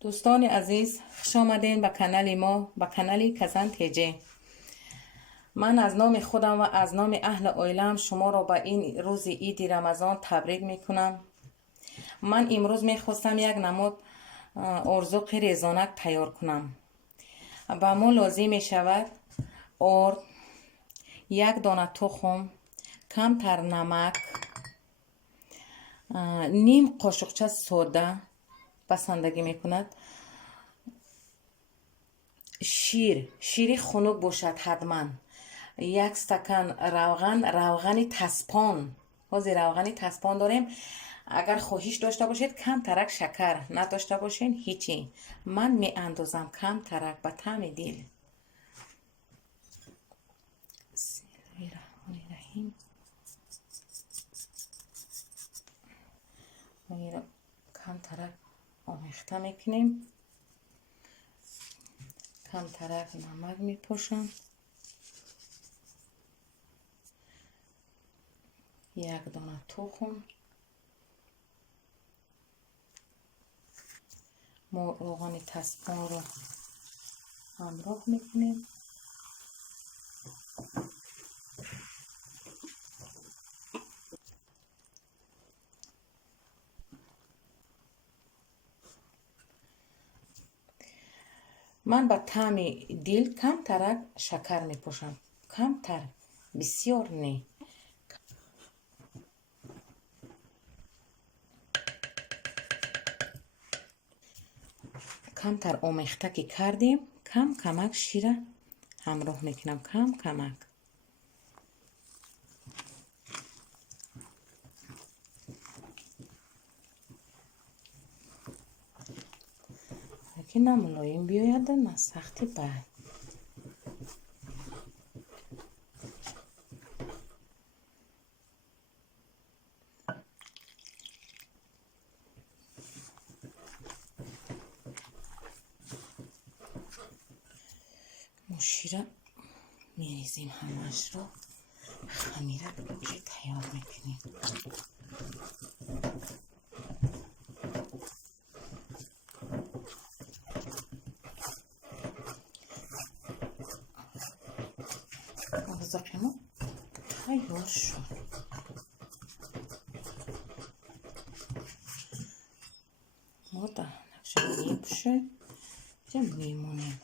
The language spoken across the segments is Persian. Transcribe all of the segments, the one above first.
دوستان عزیز، خوش آمدین به کانال ما، به کانال کزن تیجی. من از نام خودم و از نام اهل عائله‌ام شما را به این روز عید رمضان تبریک میکنم. من امروز میخواستم یک نمود ارزوق ریزانک تیار کنم. به ما لازم می شود ارد، یک دانه تخم، کمتر نمک، نیم قاشقچه سودا بسندگی میکند، شیر خنک باشد حتما، یک استکان روغن تسپان. حاضر روغن تسپان داریم. اگر خواهش داشته باشید کم ترک شکر، نداشته باشین هیچی. من می اندازم کم ترک به طعم دل. بسم الله الرحمن الرحیم. ما کم ترک آمیخته میکنیم. کم ترک نمک میپوشم. یک دانه تخم. ما روغن تسپان رو همراه میکنیم. من با طعم دل کم ترک شکر میپوشم. کم تر، بسیار نه. کم تر آمیخته که کردیم، کم کمک شیر همراه میکنم. کم کمک. اگه نه ملایم بیاید نه سختی بر. ما شیر میریزیم همش رو. خمیره بگوشی تیار میکنیم. آزاقیمو تیار شد. ما در نقشه میپوشه جا میمونیم.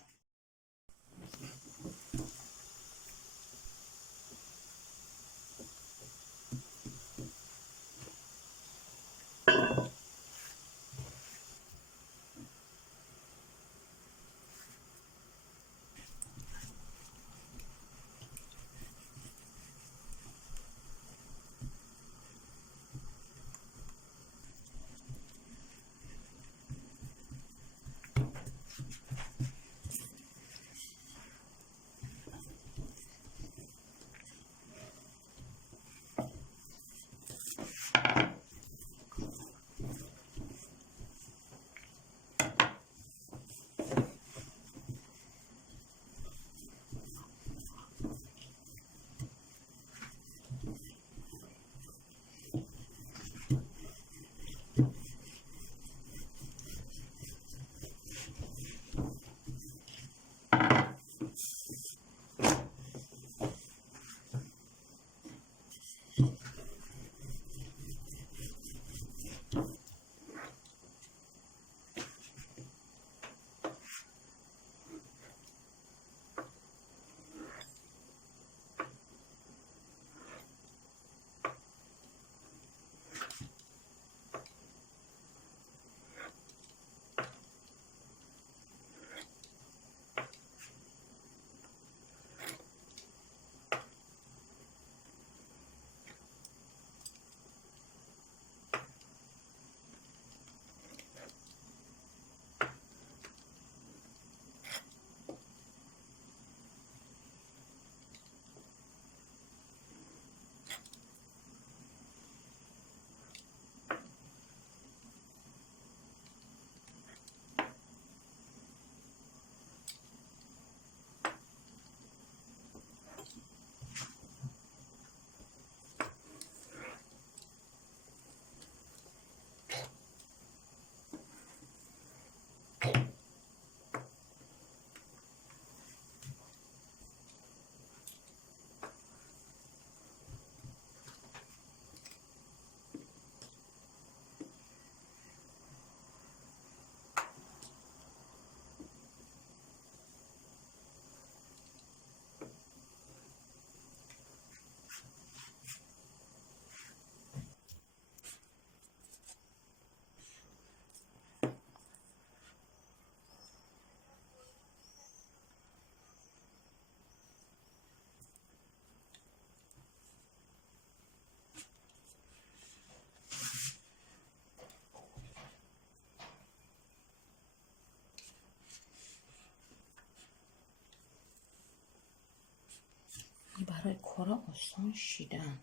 برای کار آسان شیدن.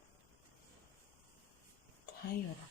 تیاره